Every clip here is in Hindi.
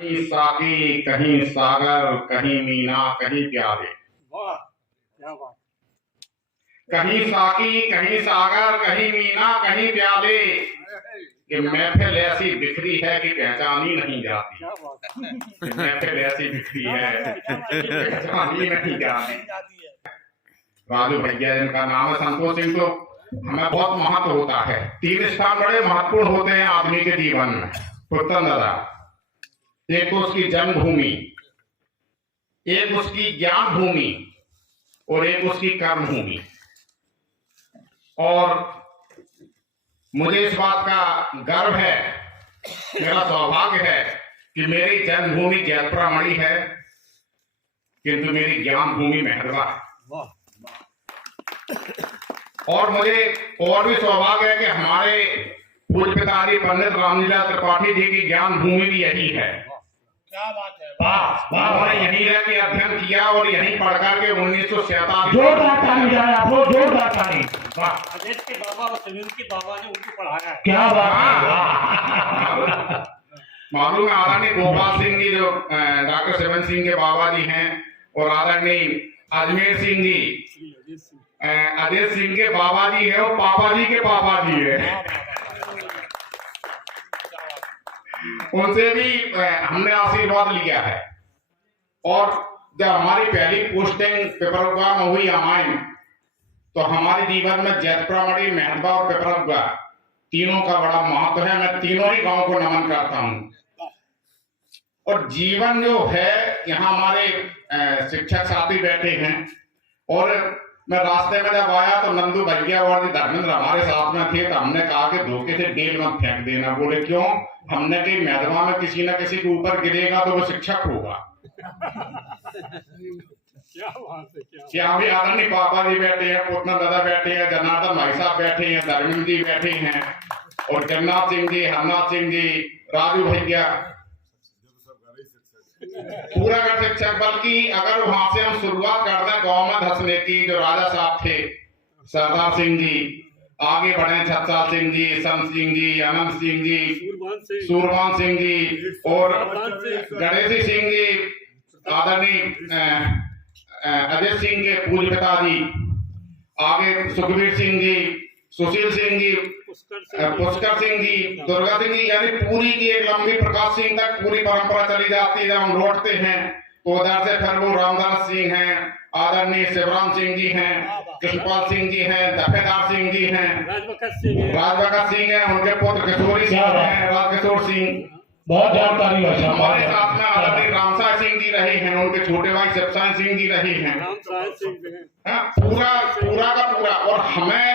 कहीं साकी कहीं सागर कहीं मीना कहीं प्यारे। वाह क्या बात। कहीं साकी कहीं सागर कहीं मीना कहीं प्याले। ये महफिल ऐसी बिखरी है कि पहचानी नहीं जाती। क्या बात। महफिल ऐसी बिखरी है पहचानी नहीं जाती। राजू भैया जिनका नाम है संतोष सिंह, तो हमें बहुत महत्व होता है। 3 स्थान बड़े महत्वपूर्ण होते हैं आदमी के जीवन में पुत्रन दादा। एक तो उसकी जन्मभूमि, एक उसकी ज्ञान भूमि और एक उसकी कर्म भूमि। और मुझे इस बात का गर्व है, मेरा सौभाग्य है कि मेरी जन्मभूमि जयपुरामणि है, किंतु मेरी ज्ञान भूमि मेहरवा है। और मुझे और भी सौभाग्य है कि हमारे पूज्य पिताजी पंडित रामलीला त्रिपाठी जी की ज्ञान भूमि भी यही है। क्या बात है। उन्होंने यहीं रह के अध्ययन किया और यहीं पढ़कर के 1947 अदेश के बाबा और सुनील के बाबा ने उनको पढ़ाया है। क्या बात है। मालूम है आदरणीय गोपाल सिंह जी जो डॉक्टर सेवन सिंह के बाबा जी हैं, और आदरणीय अजमेर सिंह जी अजय सिंह के बाबा जी है और पापा जी के पापा जी है। उनसे भी हमने आशीर्वाद लिया है। और जब हमारी पहली पोस्टिंग पिपरगुआ में हुई अमाइन, तो हमारे जीवन में जयपुरामणि, मेहंदवा और पिपरगुआ तीनों का बड़ा महत्व है। मैं तीनों ही गांव को नमन करता हूं। और जीवन जो है, यहाँ हमारे शिक्षक साथी बैठे हैं, और मैं रास्ते में जब आया तो नंदू भैया और धर्मेंद्र हमारे साथ में थे, तो हमने कहा कि धोखे से डेल मत फेंक देना। बोले क्यों? हमने कहीं मेहदवा में किसी न किसी के ऊपर गिरेगा तो वो शिक्षक होगा। क्या बात है। क्या भी आदरणीय पापा जी बैठे हैं, पुतना दादा बैठे हैं, जनार्दन भाई साहब बैठे हैं, धर्मेंद्र जी बैठे हैं, और जगन्नाथ सिंह जी, हरनाथ सिंह जी, राजू भैया, पूरा का शिक्षक। बल्कि अगर वहां से हम शुरुआत करते हैं गांव में धसने की, जो राजा साहब थे सरदार सिंह जी, आगे बढ़े छत्ताल सिंह जी, संत सिंह जी, अनंत सिंह जी, सूरमान सिंह जी, और गणेश सिंह जी, आदरणीय अजय सिंह के पूज्य पिताजी, आगे सुखबीर सिंह जी, सुशील सिंह जी, पुष्कर सिंह जी, दुर्गा सिंह जी, यानी पूरी की एक लंबी प्रकाश सिंह तक पूरी परंपरा चली जाती है। जब हम लौटते हैं तो उधर से फिर वो रामदास सिंह हैं, आदरणीय शिवराम सिंह जी हैं, कृष्णपाल सिंह जी हैं, दफेदार सिंह जी हैं, राजभगत सिंह हैं, उनके पुत्र किशोरी सिंह हैं, राजकिशोर सिंह। बहुत जानकारी है। हमारे साथ में आदरणीय रामसाय सिंह जी रहे हैं, उनके छोटे भाई शिवसाय सिंह जी रहे हैं। पूरा का पूरा। और हमें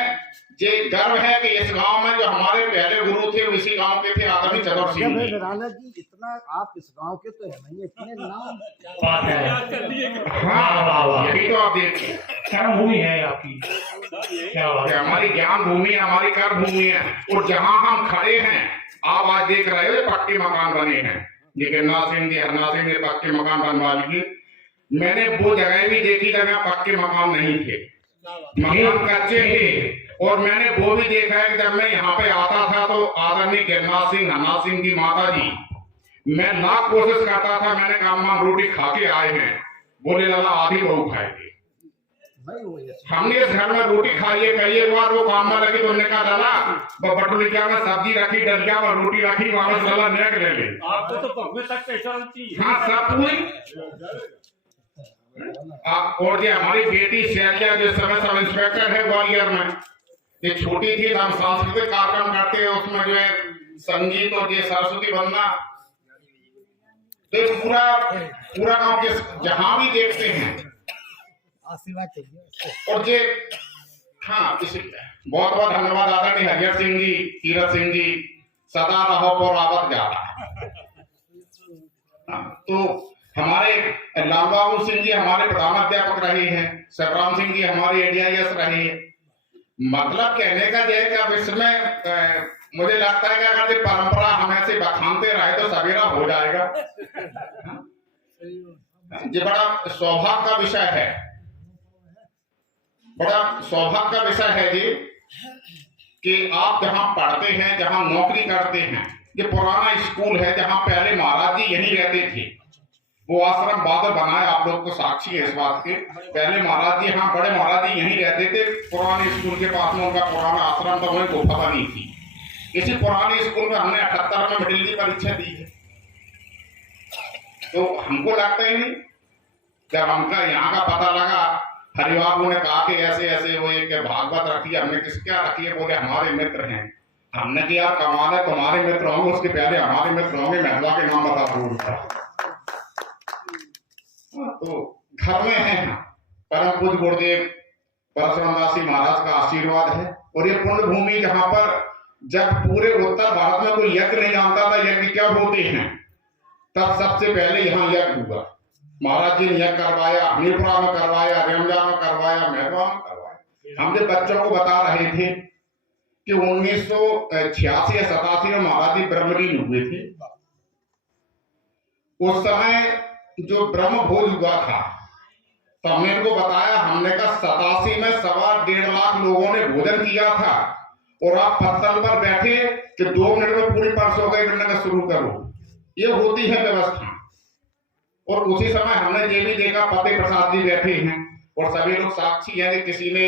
ये गर्व है कि इस गांव में जो हमारे पहले गुरु थे इसी गांव के थे, आदरणीय चतुर सिंह जी। इतना आप इस गांव के तो है नहीं, इतने नाम बात है। हाँ, यही तो आप देखिए कर्म भूमि है आपकी। क्या बात है। हमारी ज्ञान भूमि है, हमारी कर्म भूमि है। और जहाँ हम खड़े हैं, आप आज देख रहे हो पक्के मकान बने हैं। ये जगन्नाथ सिंह जी, हरनाथ सिंह जी पक्के मकान बनवा लिए। मैंने वो जगह भी देखी जगह पक्के मकान नहीं थे, मकान कच्चे थे। और मैंने वो भी देखा है कि जब मैं यहाँ पे आता था तो आदरणीय जगन्नाथ सिंह, हरनाथ सिंह की माता जी, मैं लाख कोशिश करता था, मैंने कहा मां रोटी खा के आए हैं। बोले लाला आधी बहू खाएगी। हमने इस घर में रोटी खाई है, कई एक बार वो काम में लगी तो उन्होंने कहा लाला बटुली क्या में सब्जी रखी, डलिया में रोटी रखी, वहां से लाला नेक ले ले। आपको तो पकड़े तक पहचान थी। हाँ, सब पूरी। और ये हमारी बेटी शैल्या जो समय सब इंस्पेक्टर है ग्वालियर में, ये छोटी थी, हम सांस्कृतिक कार्यक्रम करते हैं, उसमें जो है संगीत और ये सरस्वती वंदना, तो पूरा गांव के जहां भी देखते हैं आशीर्वाद चाहिए। और ये हाँ, बहुत बहुत धन्यवाद आदरणीय हरिहर सिंह जी, तीरथ सिंह जी, सदा रहो और आवत जा। तो हमारे लाल बाबू सिंह जी हमारे प्रधानाध्यापक रहे हैं, शिवराम सिंह जी हमारे एडीआईएस रहे हैं। मतलब कहने का यह कि अब इसमें मुझे लगता है कि अगर ये परंपरा हम ऐसे बखानते रहे तो सवेरा हो जाएगा। ये बड़ा सौभाग्य का विषय है, बड़ा सौभाग्य का विषय है जी कि आप जहां पढ़ते हैं, जहां नौकरी करते हैं, ये पुराना स्कूल है जहाँ पहले महाराज जी यहीं रहते थे। वो आश्रम बाद में बनाया, आप लोग को साक्षी है इस बात के। पहले महाराज जी, हाँ बड़े महाराज जी यहीं रहते थे। पुराने स्कूल के पास में उनका पुराना आश्रम था, उन्हें को पता नहीं थी। इसी पुराने स्कूल में हमने 78 में मिडिल की परीक्षा दी है। तो हमको लगता ही नहीं, जब हमका यहाँ का पता लगा, हरिबाबू ने कहा कि ऐसे ऐसे वो एक भागवत रखी है। हमने किस क्या रखी है? बोले हमारे मित्र हैं। हमने कि यार कमाल है, तुम्हारे मित्र होंगे, उसके पहले हमारे मित्र होंगे, महत्वा के नाम बता दो। तो घर में है परम पूज्य गुरुदेव परशुरामदास महाराज का आशीर्वाद है। और ये पुण्य भूमि जहाँ पर जब पूरे उत्तर भारत में कोई यज्ञ नहीं जानता था यज्ञ क्या होते हैं, तब सबसे पहले यहाँ यज्ञ हुआ। महाराज जी ने यज्ञ करवाया, हमीरपुरा में करवाया, रेमजा में करवाया, मेहरवा में करवाया। हमने बच्चों को बता रहे थे कि 1986 या 87 में महाराज जी ब्रह्मलीन हुए थे। उस समय जो ब्रह्म भोज हुआ था, तो हमने इनको बताया, हमने कहा 87 में 1.25 लाख लोगों ने भोजन किया था और आप पत्तल पर बैठे कि 2 मिनट में पूरी परस हो गई, करने का शुरू करो। ये होती है व्यवस्था। और उसी समय हमने ये भी देखा, फतेह प्रसाद जी बैठे हैं और सभी लोग साक्षी हैं कि किसी ने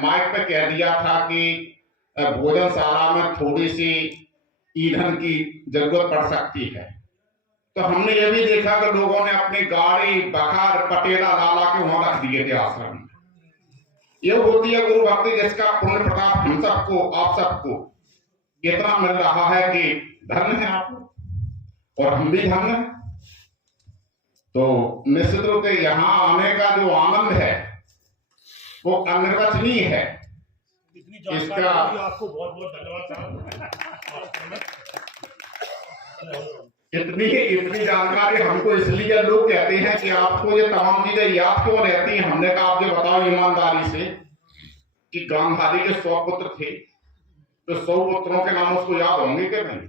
माइक पे कह दिया था कि भोजनशाला में थोड़ी सी ईंधन की जरूरत पड़ सकती है। तो हमने ये भी देखा कि लोगों ने अपनी गाड़ी, बखार, पटेला ला के वहां रख दिए थे आश्रम में। ये होती है गुरु भक्ति, जिसका पुण्य प्रताप हम सबको, आप सबको इतना मिल रहा है कि धन्य है आपको और हम भी धन्य हैं। तो निश्चित रूप से यहाँ आने का जो आनंद है वो अनिर्वचनीय है। इसका आपको बहुत बहुत धन्यवाद। इतनी जानकारी हमको इसलिए लोग कहते हैं कि आपको ये तमाम चीजें याद क्यों रहती हैं। हमने कहा आप ये बताओ ईमानदारी से कि गांधारी के 100 पुत्र थे, तो 100 पुत्रों के नाम उसको याद होंगे कि नहीं?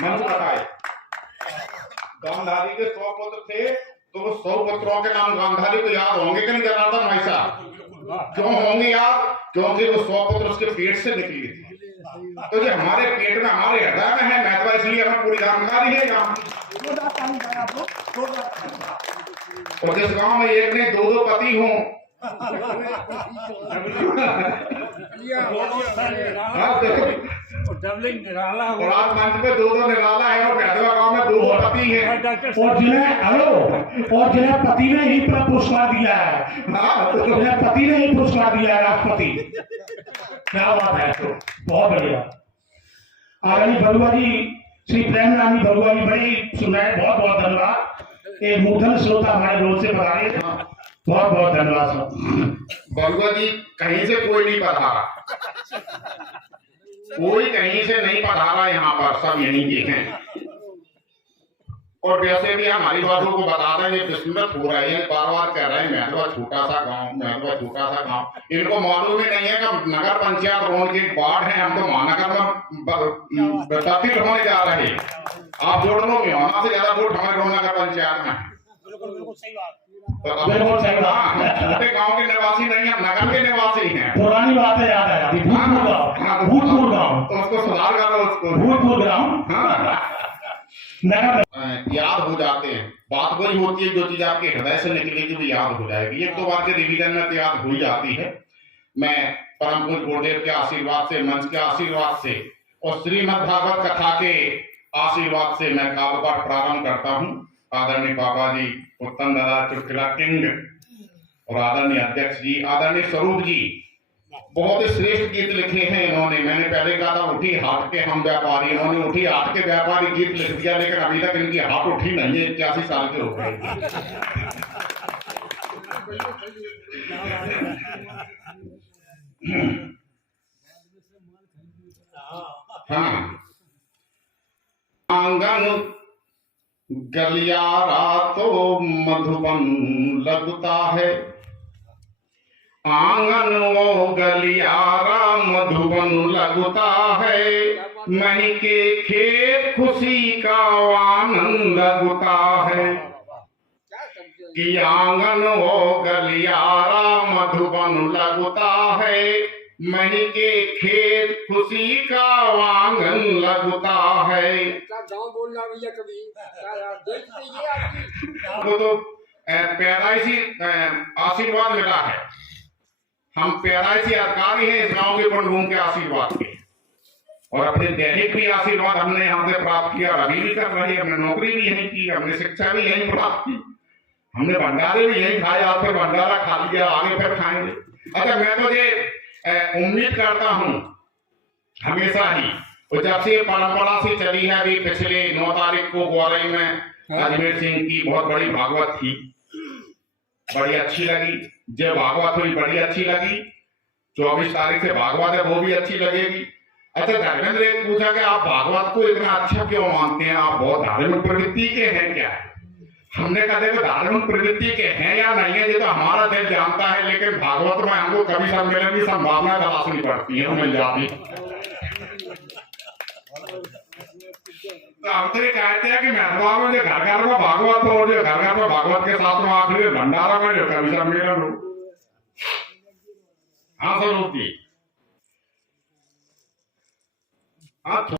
मन बताए, गांधारी के 100 पुत्र थे, तो वो 100 पुत्रों के नाम गांधारी को याद होंगे कि नहीं? जनार्दन भाई साहब, क्यों होंगे याद? क्योंकि वो 100 पुत्र उसके पेट से निकले थे। तो ये हमारे पेट में, हमारे हृदय में है महत्व, इसलिए हमें पूरी जानकारी है यहाँ। और जिस गांव में एक ने 2 पति हों, और आज मंच पे 2 निराला है और महत्वा गांव में 2 पति है और जिन्हें पति ने ही पुरस्कार दिया है, जिन्हें पति ने ही पुरस्कार दिया है, राष्ट्रपति। क्या बात है, तो बहुत बढ़िया। आदरणीय बरुआ जी, श्री प्रेम रानी बरुआ जी, बड़ी सुनाए, बहुत बहुत धन्यवाद। एक मूर्धन श्रोता हमारे रोज से पधारे, बहुत बहुत धन्यवाद सर। बरुआ जी कहीं से कोई नहीं पधारा, कोई कहीं से नहीं पधारा, यहाँ पर सब यहीं के हैं। और वैसे भी हम हरिवासों को बता दें ये विस्मृत हो रहे हैं, बार बार कह रहे हैं महत्वा छोटा सा गांव, महत्वा छोटा सा गांव। इनको मालूम ही नहीं है कि नगर पंचायत रोड की बाढ़ है, हम तो महानगर में तब्दील होने जा रहे हैं। आप जोड़ लो, होना से ज्यादा वोट हमारे रोड नगर पंचायत में। छोटे गांव के निवासी नहीं है, नगर के निवासी हैं। पुरानी बातें याद आ जाती, भूतपूर्व गाँव, तो उसको सुधार करो, उसको भूतपूर्व गाँव याद हो जाते हैं। बात वही होती है जो चीज आपके हृदय से निकलेगी वो याद हो जाएगी। 1-2 बार के रिवीजन में तो याद हो ही जाती है। मैं परम पूज्य गुरुदेव के आशीर्वाद से, मंच के आशीर्वाद से और श्रीमद् भागवत कथा के आशीर्वाद से मैं काव्य पाठ प्रारंभ करता हूँ। आदरणीय बाबा जी, उत्तम दादा चुटकुला किंग और आदरणीय अध्यक्ष जी, आदरणीय स्वरूप जी, बहुत ही श्रेष्ठ गीत लिखे हैं इन्होंने। मैंने पहले कहा था उठी हाथ के हम व्यापारी, इन्होंने उठी हाथ के व्यापारी गीत लिख दिया, लेकिन अभी तक इनकी हाथ उठी नहीं है। 81 साल के हो गए। हाँ, आंगन गलियारा तो मधुबन लगता है, आंगन वो गलियारा मधुबन लगता है, मही के खेत खुशी का आनंद लगता है। कि आंगन वो गलियारा मधुबन लगता है, मही के खेत खुशी का वांगन लगता है। क्या गाँव बोलना भैया कभी देखते ये आपकी वो तो पैदाइशी आशीर्वाद मिला है। हम पैदाइशी अधिकारी हैं इस गांव के पंडुओं के आशीर्वाद के, और अपने दैनिक भी आशीर्वाद हमने यहाँ से प्राप्त किया, और अभी भी कर रहे हैं। हमने नौकरी भी यहीं की, हमने शिक्षा भी यहीं प्राप्त की, हमने भंडारे भी यहीं खाए। आज फिर भंडारा खा लिया, आगे फिर खाएंगे। अच्छा, मैं तो ये उम्मीद करता हूँ हमेशा ही, और जब से परंपरा से चली है, अभी पिछले 9 तारीख को ग्वालियर में अजमेर सिंह की बहुत बड़ी भागवत थी, बड़ी अच्छी लगी। जब भागवत हुई बड़ी अच्छी लगी। 24 तारीख से भागवत है, वो भी अच्छी लगेगी। अच्छा, धर्मेंद्र एक पूछा कि आप भागवत को इतना अच्छा क्यों मानते हैं, आप बहुत धार्मिक प्रवृत्ति के हैं क्या? हमने कहा देखो, धार्मिक प्रवृत्ति के हैं या नहीं है ये तो हमारा दिल जानता है, लेकिन भागवत में हमको कभी सम्मेलन की संभावना तलाशनी पड़ती है, मिल जाती। तो हम तो ये कहते हैं कि महत्वा में जो घर घर में भागवत हो, जो घर घर में भागवत के साथ में आखिरी भंडारा में जो कवि सम्मेलन हो। हाँ स्वरूप जी, हाँ।